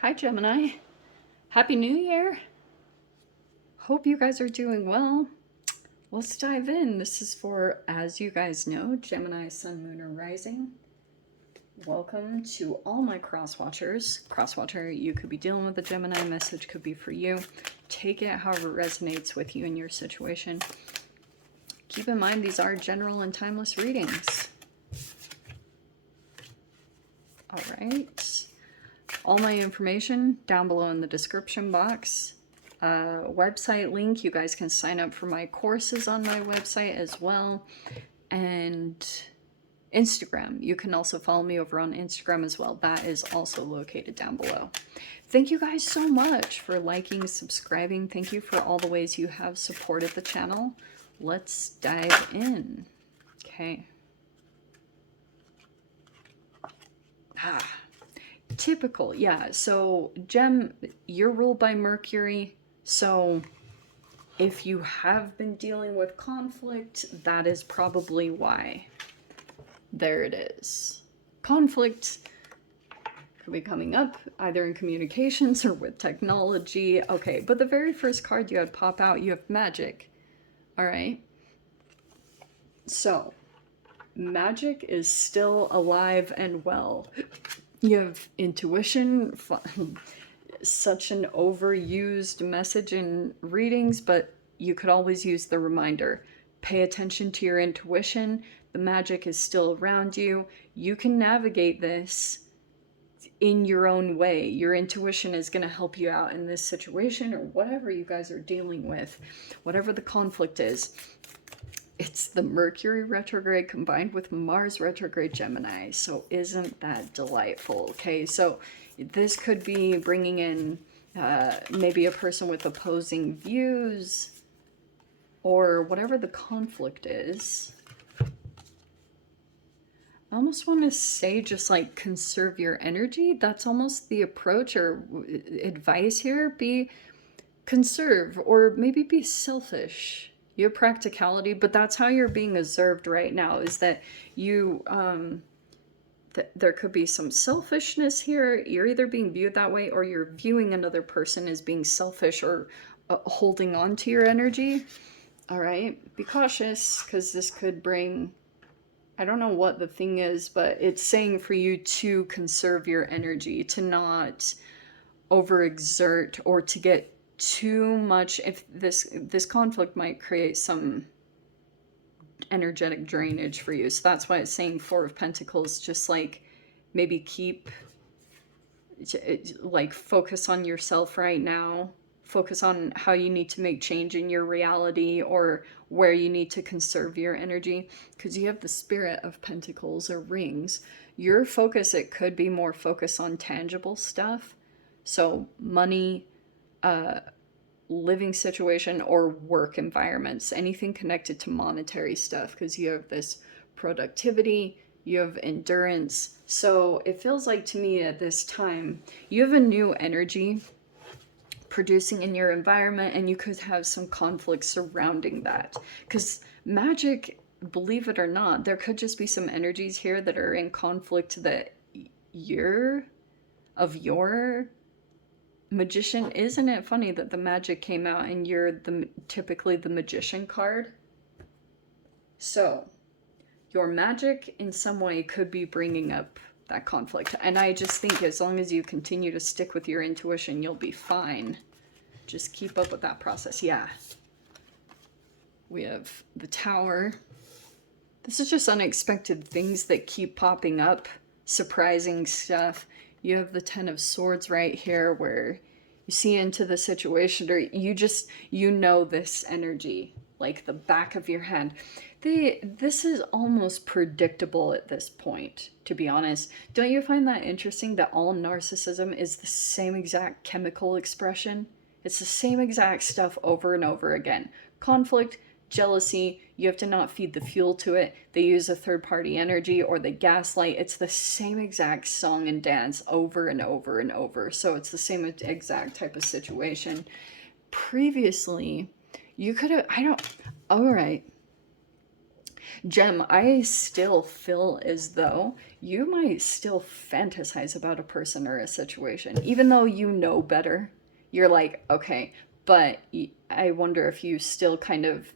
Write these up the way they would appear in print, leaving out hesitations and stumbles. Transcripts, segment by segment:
Hi, Gemini. Happy New Year. Hope you guys are doing well. Let's dive in. This is for, as you guys know, Gemini, Sun, Moon, or Rising. Welcome to all my crosswatchers. Crosswatcher, you could be dealing with a Gemini message, could be for you. Take it however it resonates with you in your situation. Keep in mind, these are general and timeless readings. All right. All my information down below in the description box. Website link, you guys can sign up for my courses on my website as well. And Instagram, you can also follow me over on Instagram as well. That is also located down below. Thank you guys so much for liking, subscribing. Thank you for all the ways you have supported the channel. Let's dive in. Okay. Typical, yeah. So, Gem, you're ruled by Mercury. So, if you have been dealing with conflict, that is probably why. There it is. Conflict could be coming up either in communications or with technology. Okay, but the very first card you had pop out, you have magic. All right. So, magic is still alive and well. You have intuition, such an overused message in readings, but you could always use the reminder. Pay attention to your intuition. The magic is still around you. You can navigate this in your own way. Your intuition is going to help you out in this situation or whatever you guys are dealing with, whatever the conflict is. It's the Mercury retrograde combined with Mars retrograde Gemini. So isn't that delightful? Okay, so this could be bringing in maybe a person with opposing views or whatever the conflict is. I almost want to say just like conserve your energy. That's almost the approach or advice here. Be conserve or maybe be selfish. Your practicality, but that's how you're being observed right now, is that you there could be some selfishness here. You're either being viewed that way or you're viewing another person as being selfish or holding on to your energy. All right, be cautious because this could bring, I don't know what the thing is, but it's saying for you to conserve your energy, to not overexert or to get too much. If this conflict might create some energetic drainage for you, so that's why it's saying Four of Pentacles. Just like maybe keep like focus on yourself right now, focus on how you need to make change in your reality or where you need to conserve your energy, because you have the Spirit of Pentacles or rings. Your focus, it could be more focus on tangible stuff, so money, living situation, or work environments, anything connected to monetary stuff, because you have this productivity, you have endurance. So it feels like to me at this time, you have a new energy producing in your environment, and you could have some conflict surrounding that. Because magic, believe it or not, there could just be some energies here that are in conflict that your magician. Isn't it funny that the magic came out and you're typically the magician card? So your magic in some way could be bringing up that conflict, and I just think as long as you continue to stick with your intuition, you'll be fine. Just keep up with that process. Yeah, we have the Tower. This is just unexpected things that keep popping up, surprising stuff. You have the Ten of Swords right here, where you see into the situation, or you know this energy like the back of your hand. This is almost predictable at this point, to be honest. Don't you find that interesting that all narcissism is the same exact chemical expression? It's the same exact stuff over and over again. Conflict, jealousy, you have to not feed the fuel to it. They use a third-party energy or they gaslight. It's the same exact song and dance over and over and over. So it's the same exact type of situation. Previously, you could have, all right. Gem, I still feel as though you might still fantasize about a person or a situation, even though you know better. You're like, okay, but I wonder if you still kind of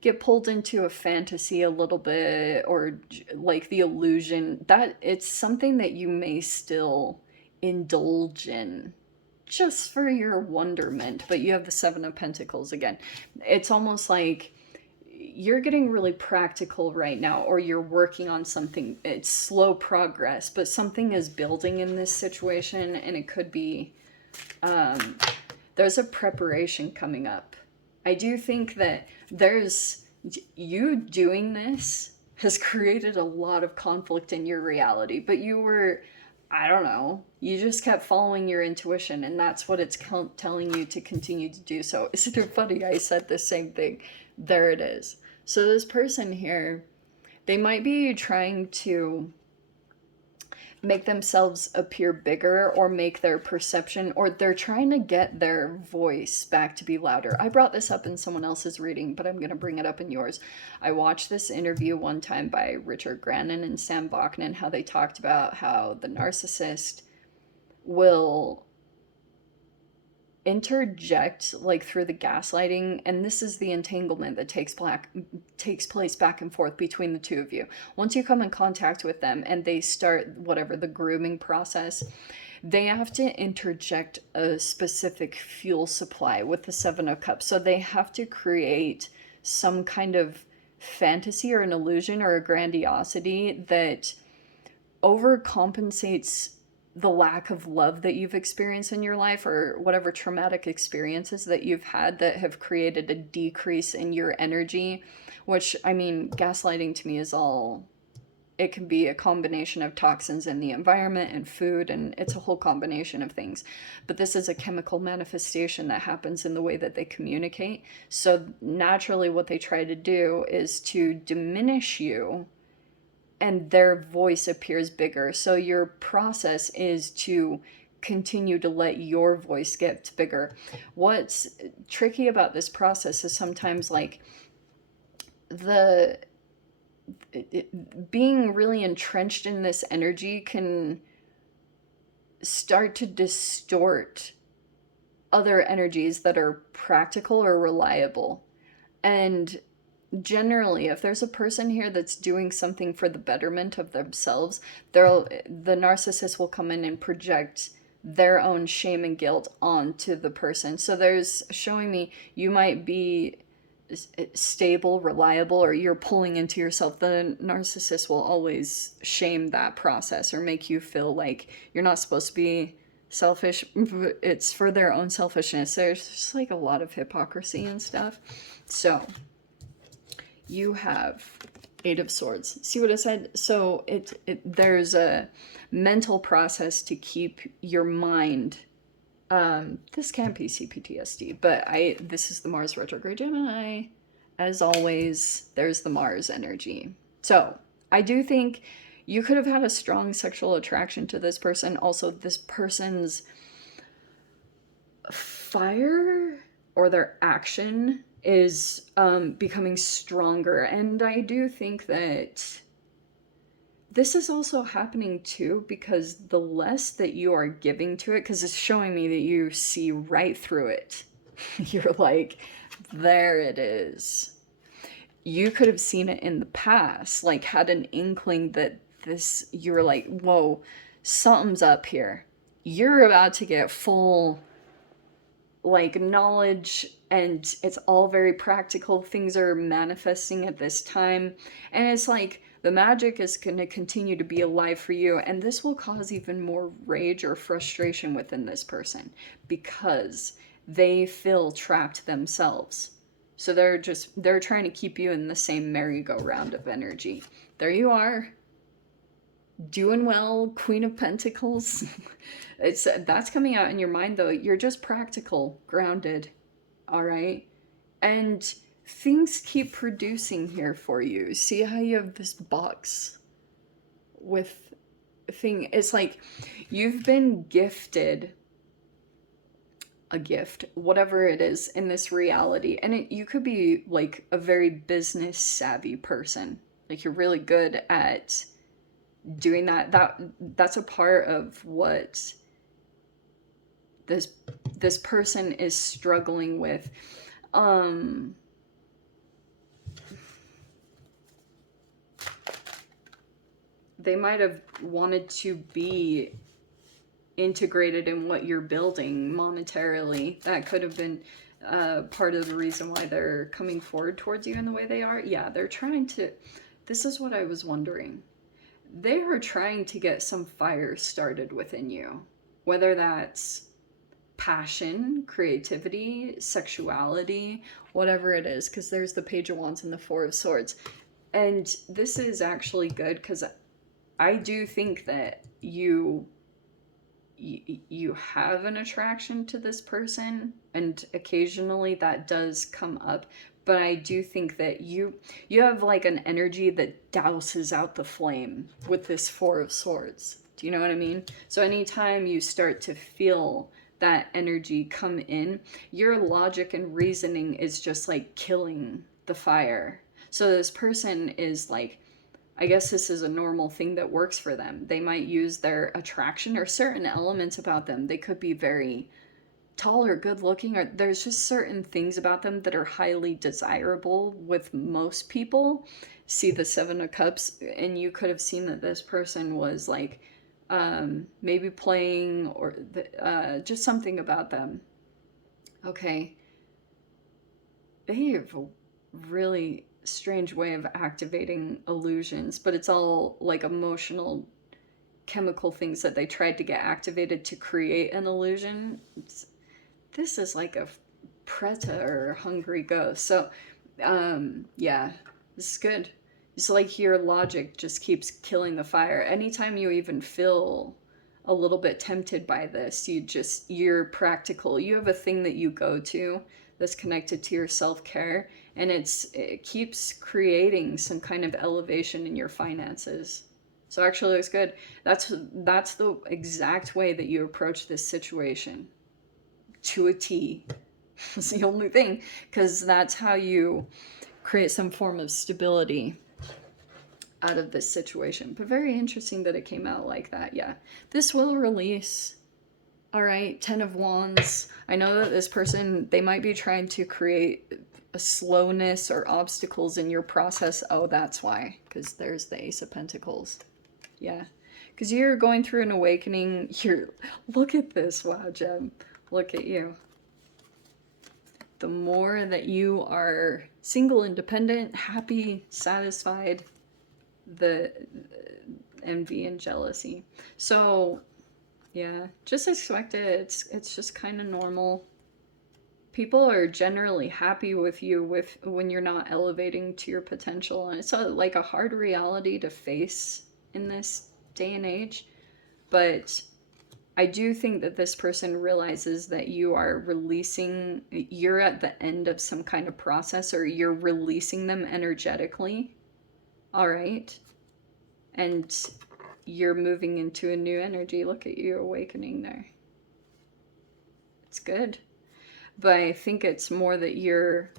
get pulled into a fantasy a little bit, or like the illusion that it's something that you may still indulge in just for your wonderment. But you have the Seven of Pentacles again. It's almost like you're getting really practical right now, or you're working on something. It's slow progress, but something is building in this situation, and it could be there's a preparation coming up. I do think that there's you doing this has created a lot of conflict in your reality, but you were, I don't know, you just kept following your intuition, and that's what it's telling you to continue to do. So isn't it funny? I said the same thing. There it is. So this person here, they might be trying to make themselves appear bigger, or make their perception, or they're trying to get their voice back to be louder. I brought this up in someone else's reading, but I'm going to bring it up in yours. I watched this interview one time by Richard Grannon and Sam Bachman, how they talked about how the narcissist will interject like through the gaslighting, and this is the entanglement that takes place back and forth between the two of you. Once you come in contact with them and they start whatever the grooming process, they have to interject a specific fuel supply with the Seven of Cups. So they have to create some kind of fantasy or an illusion or a grandiosity that overcompensates the lack of love that you've experienced in your life, or whatever traumatic experiences that you've had that have created a decrease in your energy. Which, I mean, gaslighting to me is all, it can be a combination of toxins in the environment and food, and it's a whole combination of things. But this is a chemical manifestation that happens in the way that they communicate. So naturally what they try to do is to diminish you, and their voice appears bigger. So your process is to continue to let your voice get bigger. What's tricky about this process is sometimes like being really entrenched in this energy can start to distort other energies that are practical or reliable. And generally, if there's a person here that's doing something for the betterment of themselves, the narcissist will come in and project their own shame and guilt onto the person. So there's showing me you might be stable, reliable, or you're pulling into yourself. The narcissist will always shame that process or make you feel like you're not supposed to be selfish. It's for their own selfishness. There's just like a lot of hypocrisy and stuff. So you have Eight of Swords. See what I said? So there's a mental process to keep your mind. This can't be CPTSD, but this is the Mars retrograde Gemini. As always, there's the Mars energy. So I do think you could have had a strong sexual attraction to this person. Also, this person's fire or their action is becoming stronger. And I do think that this is also happening too, because the less that you are giving to it, because it's showing me that you see right through it. You're like, there it is. You could have seen it in the past, like had an inkling that this, you're like, whoa, something's up here. You're about to get full like knowledge, and it's all very practical. Things are manifesting at this time, and it's like the magic is going to continue to be alive for you, and this will cause even more rage or frustration within this person because they feel trapped themselves. So they're trying to keep you in the same merry-go-round of energy. There you are, doing well, Queen of Pentacles. That's coming out in your mind though. You're just practical, grounded, all right? And things keep producing here for you. See how you have this box with thing. It's like you've been gifted a gift, whatever it is in this reality. And you could be like a very business savvy person. Like you're really good at doing that. That's a part of what this person is struggling with. They might have wanted to be integrated in what you're building monetarily. That could have been part of the reason why they're coming forward towards you in the way they are. Yeah, they're trying to, this is what I was wondering. They are trying to get some fire started within you, whether that's passion, creativity, sexuality, whatever it is, because there's the Page of Wands and the Four of Swords. And this is actually good because I do think that you have an attraction to this person, and occasionally that does come up, but I do think that you have like an energy that douses out the flame with this Four of Swords. Do you know what I mean? So anytime you start to feel that energy come in, your logic and reasoning is just like killing the fire. So this person is like, I guess this is a normal thing that works for them. They might use their attraction or certain elements about them. They could be very tall or good looking, or there's just certain things about them that are highly desirable with most people. See the Seven of Cups, and you could have seen that this person was like maybe playing, or just something about them. Okay. They have a really strange way of activating illusions, but it's all like emotional chemical things that they tried to get activated to create an illusion. This is like a preta or hungry ghost. So yeah, this is good. It's like your logic just keeps killing the fire. Anytime you even feel a little bit tempted by this, you're practical. You have a thing that you go to that's connected to your self-care, and it keeps creating some kind of elevation in your finances. So actually looks good. That's the exact way that you approach this situation, to a T. It's the only thing, because that's how you create some form of stability out of this situation. But very interesting that it came out like that. Yeah, this will release. All right, Ten of Wands. I know that this person, they might be trying to create a slowness or obstacles in your process. Oh, that's why, because there's the Ace of Pentacles. Yeah, because you're going through an awakening. Look at this. Wow, Gem. Look at you. The more that you are single, independent, happy, satisfied, the envy and jealousy. So yeah, just expect it. It's just kind of normal. People are generally happy with you when you're not elevating to your potential, and it's like a hard reality to face in this day and age. But I do think that this person realizes that you're at the end of some kind of process, or you're releasing them energetically. All right. And you're moving into a new energy. Look at you awakening there. It's good. But I think it's more that you're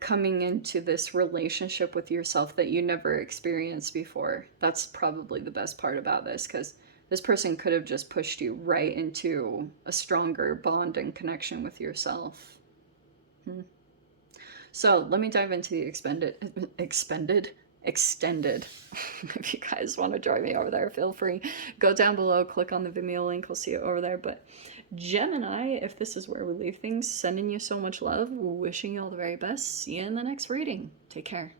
coming into this relationship with yourself that you never experienced before. That's probably the best part about this, because this person could have just pushed you right into a stronger bond and connection with yourself. So let me dive into the extended. If you guys want to join me over there, feel free. Go down below, click on the Vimeo link. We'll see you over there. But Gemini, if this is where we leave things, sending you so much love, wishing you all the very best. See you in the next reading. Take care.